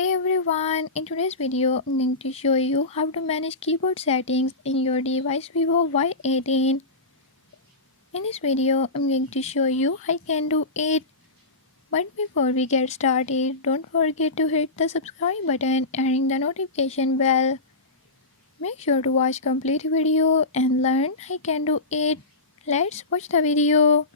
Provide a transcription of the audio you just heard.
Hey everyone, in today's video I'm going to show you how to manage keyboard settings in your device Vivo Y18. In this video I'm going to show you I can do it. But before we get started, don't forget to hit the subscribe button and ring the notification bell. Make sure to watch complete video and learn I can do it. Let's watch the video.